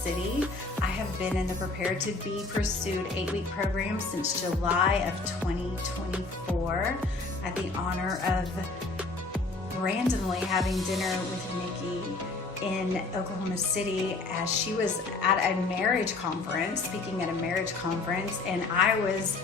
City. I have been in the Prepare to Be Pursued 8-week program since July of 2024. I had the honor of randomly having dinner with Nikki in Oklahoma City as she was at a marriage conference, speaking at a marriage conference, and I was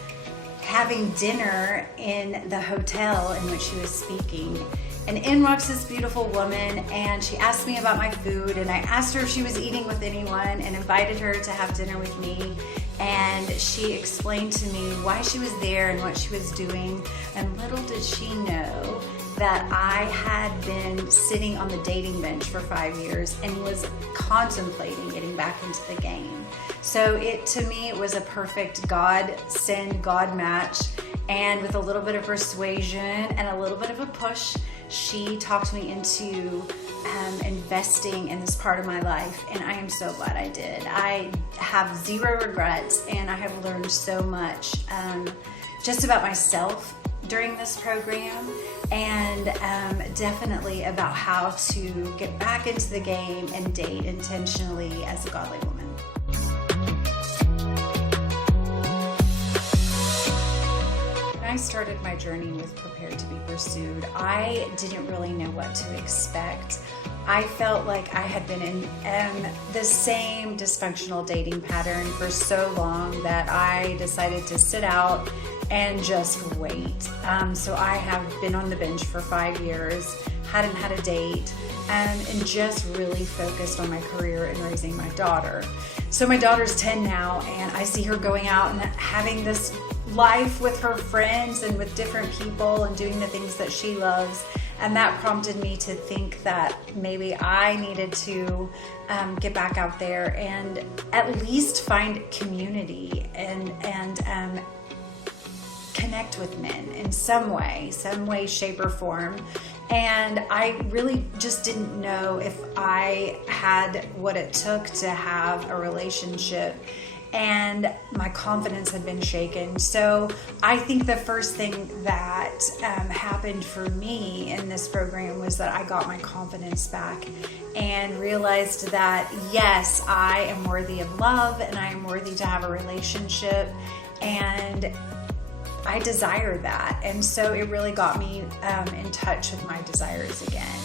having dinner in the hotel in which she was speaking. And in walks this beautiful woman, and she asked me about my food, and I asked her if she was eating with anyone and invited her to have dinner with me. And she explained to me why she was there and what she was doing. And little did she know that I had been sitting on the dating bench for 5 years and was contemplating getting back into the game. So to me, it was a perfect God send, God match. And with a little bit of persuasion and a little bit of a push, she talked me into investing in this part of my life, and I am so glad I did. I have zero regrets, and I have learned so much just about myself during this program, and definitely about how to get back into the game and date intentionally as a godly woman. I started my journey with Prepare to Be Pursued, I didn't really know what to expect. I felt like I had been in the same dysfunctional dating pattern for so long that I decided to sit out and just wait. So I have been on the bench for 5 years, hadn't had a date, and just really focused on my career and raising my daughter. So my daughter's 10 now, and I see her going out and having this life with her friends and with different people and doing the things that she loves. And that prompted me to think that maybe I needed to get back out there and at least find community and connect with men in some way, shape, or form. And I really just didn't know if I had what it took to have a relationship, and my confidence had been shaken. So I think the first thing that happened for me in this program was that I got my confidence back and realized that yes, I am worthy of love and I am worthy to have a relationship, and I desire that. And so it really got me in touch with my desires again.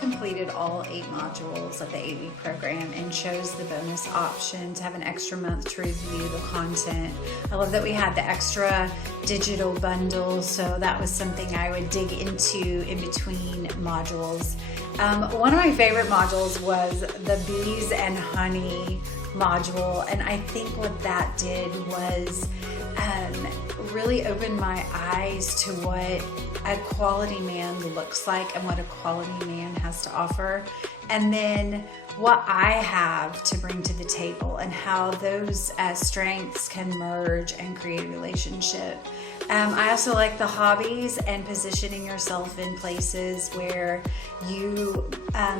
Completed all 8 modules of the 8-week program and chose the bonus option to have an extra month to review the content. I love that we had the extra digital bundle, so that was something I would dig into in between modules. One of my favorite modules was the bees and honey module, and I think what that did was really opened my eyes to what a quality man looks like and what a quality man has to offer, and then what I have to bring to the table and how those strengths can merge and create a relationship. I also like the hobbies and positioning yourself in places where you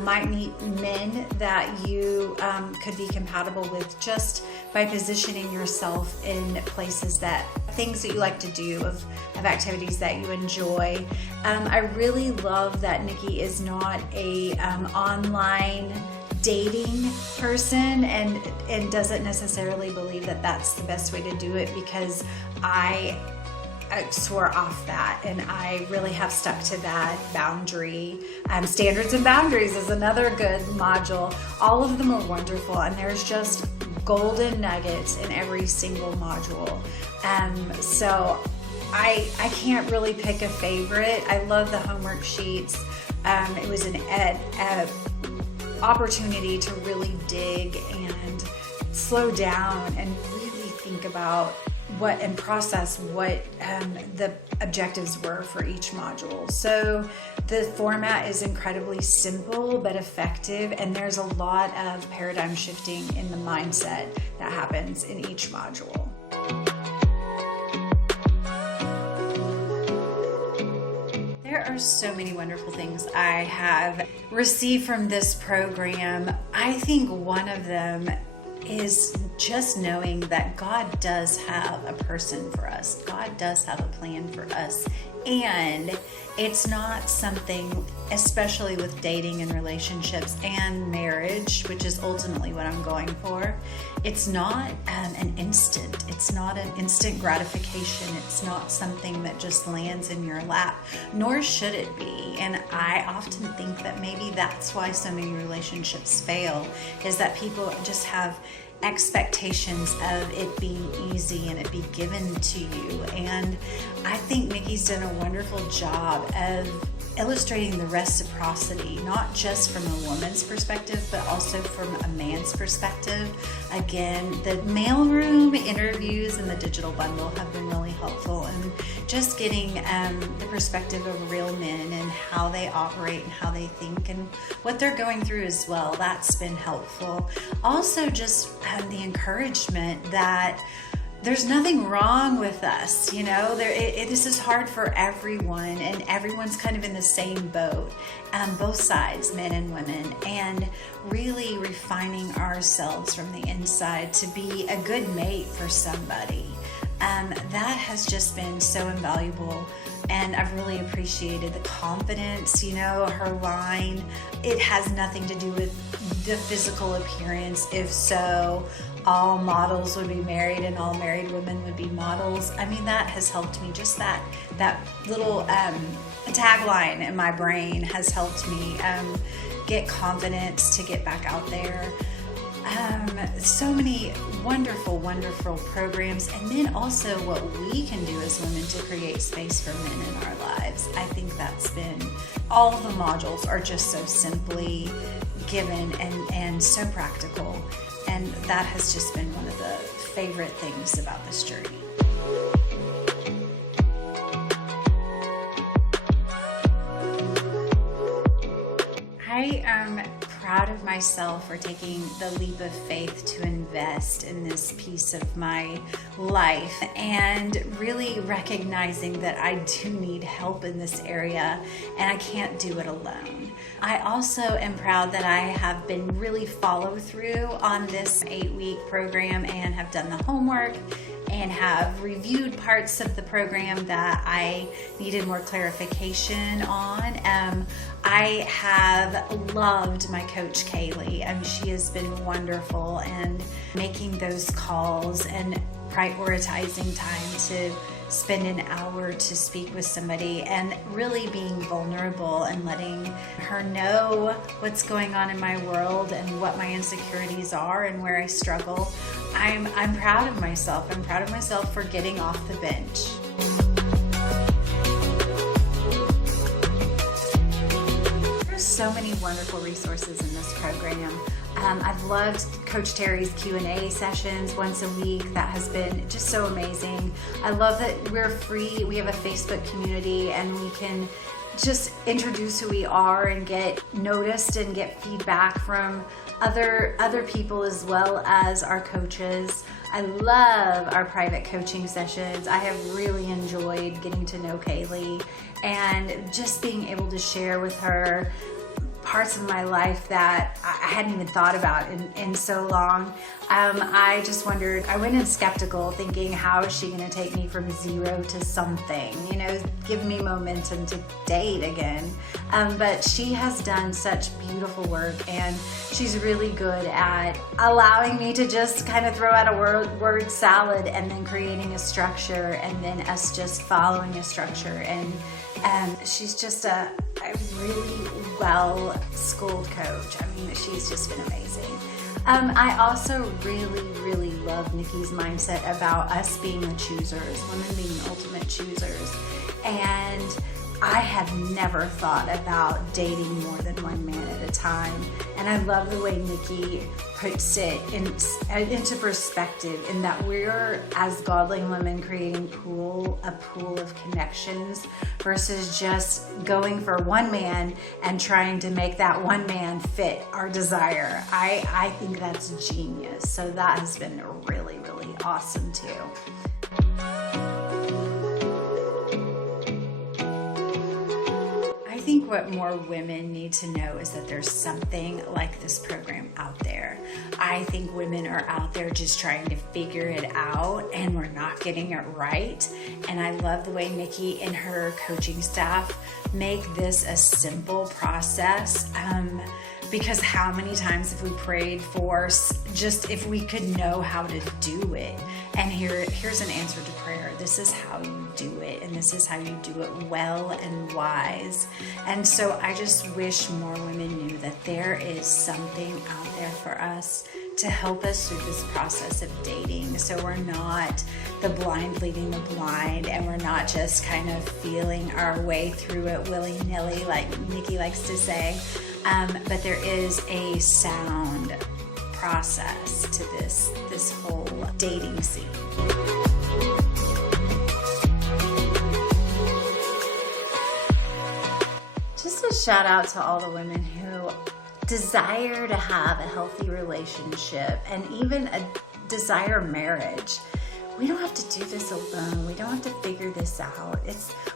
might meet men that you could be compatible with just by positioning yourself in places things that you like to do, of activities that you enjoy. I really love that Nikki is not a online dating person and doesn't necessarily believe that that's the best way to do it, because I swore off that, and I really have stuck to that boundary. Standards and Boundaries is another good module. All of them are wonderful, and there's just golden nuggets in every single module. So I can't really pick a favorite. I love the homework sheets. It was an opportunity to really dig and slow down and really think about process what the objectives were for each module. So the format is incredibly simple but effective, and there's a lot of paradigm shifting in the mindset that happens in each module. There are so many wonderful things I have received from this program. I think one of them is just knowing that God does have a person for us. God does have a plan for us. And it's not something, especially with dating and relationships and marriage, which is ultimately what I'm going for. It's not an instant. It's not an instant gratification. It's not something that just lands in your lap, nor should it be. And I often think that maybe that's why so many relationships fail, is that people just have expectations of it being easy and it be given to you. And I think Nikki's done a wonderful job of illustrating the reciprocity, not just from a woman's perspective, but also from a man's perspective. Again, the mailroom interviews and the digital bundle have been really helpful, and just getting the perspective of real men and how they operate and how they think and what they're going through as well. That's been helpful. Also, just the encouragement that there's nothing wrong with us, this is hard for everyone, and everyone's kind of in the same boat, both sides, men and women, and really refining ourselves from the inside to be a good mate for somebody. That has just been so invaluable, and I've really appreciated the confidence, her line. It has nothing to do with the physical appearance. If so, all models would be married and all married women would be models. I mean, that has helped me. Just that little tagline in my brain has helped me get confidence to get back out there. So many wonderful, wonderful programs. And then also what we can do as women to create space for men in our lives. I think that's been, all of the modules are just so simply given and so practical. And that has just been one of the favorite things about this journey. I am proud of myself for taking the leap of faith to invest in this piece of my life, and really recognizing that I do need help in this area and I can't do it alone. I also am proud that I have been really follow through on this 8-week program and have done the homework and have reviewed parts of the program that I needed more clarification on. I have loved my coach, Kaylee. She has been wonderful, and making those calls and prioritizing time to spend an hour to speak with somebody and really being vulnerable and letting her know what's going on in my world and what my insecurities are and where I struggle. I'm proud of myself. I'm proud of myself for getting off the bench. There's so many wonderful resources in this program. I've loved Coach Terry's Q&A sessions once a week. That has been just so amazing. I love that we're free. We have a Facebook community and we can just introduce who we are and get noticed and get feedback from other people as well as our coaches. I love our private coaching sessions. I have really enjoyed getting to know Kaylee and just being able to share with her parts of my life that I hadn't even thought about in so long. I just wondered, I went in skeptical thinking, how is she gonna take me from 0 to something, give me momentum to date again. But she has done such beautiful work, and she's really good at allowing me to just kind of throw out a word salad and then creating a structure and then us just following a structure. And she's just a really well-schooled coach. She's just been amazing. I also really, really love Nikki's mindset about us being the choosers, women being ultimate choosers. And I have never thought about dating more than one man at a time. And I love the way Nikki puts it into perspective, in that we're, as godly women, creating a pool of connections versus just going for one man and trying to make that one man fit our desire. I think that's genius. So that has been really, really awesome too. I think what more women need to know is that there's something like this program out there. I think women are out there just trying to figure it out, and we're not getting it right. And I love the way Nikki and her coaching staff make this a simple process. Because how many times have we prayed for just if we could know how to do it? And here's an answer to prayer. This is how you do it, and this is how you do it well and wise. And so I just wish more women knew that there is something out there for us to help us through this process of dating, so we're not the blind leading the blind, and we're not just kind of feeling our way through it willy-nilly, like Nikki likes to say. But there is a sound process to this whole dating scene. Just a shout out to all the women who desire to have a healthy relationship and even desire marriage. We don't have to do this alone. We don't have to figure this out.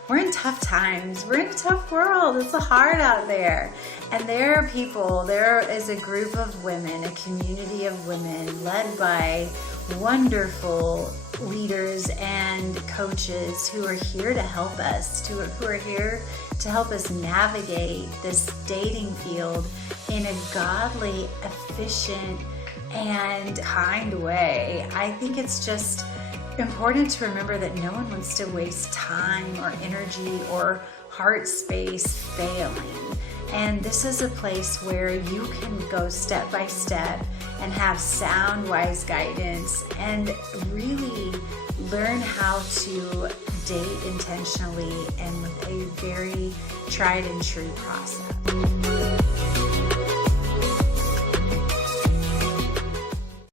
We're in tough times. We're in a tough world. It's hard out there. And there is a group of women, a community of women led by wonderful leaders and coaches who are here to help us, who are here to help us navigate this dating field in a godly, efficient, and kind way. I think it's just important to remember that no one wants to waste time or energy or heart space failing. And this is a place where you can go step by step and have sound, wise guidance and really learn how to date intentionally and with a very tried and true process.